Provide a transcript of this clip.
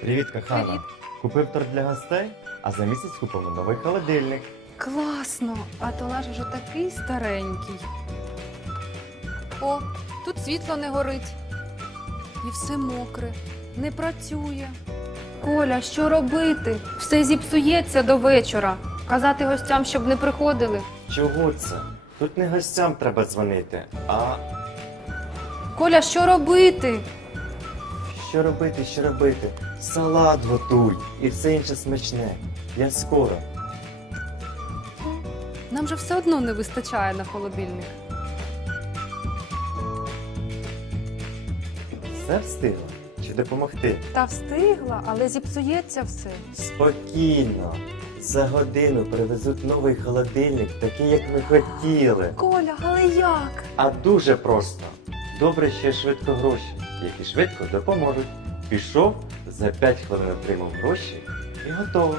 Привіт, кохана. Привіт. Купив торт для гостей, а за місяць купимо новий холодильник. Класно! А то наш вже такий старенький. О, тут світло не горить. І все мокре, не працює. Коля, що робити? Все зіпсується до вечора. Казати гостям, щоб не приходили. Чого це? Тут не гостям треба дзвонити, а Коля, що робити? Що робити, що робити? Салат готуй і все інше смачне. Я скоро. Нам же все одно не вистачає на холодильник. Все встигла? Чи допомогти? Та встигла, але зіпсується все. Спокійно. За годину привезуть новий холодильник, такий, як ми хотіли. Коля, але як? А дуже просто. Добре ще швидко гроші, які швидко допоможуть. Пішов, за 5 хвилин отримав гроші і готово.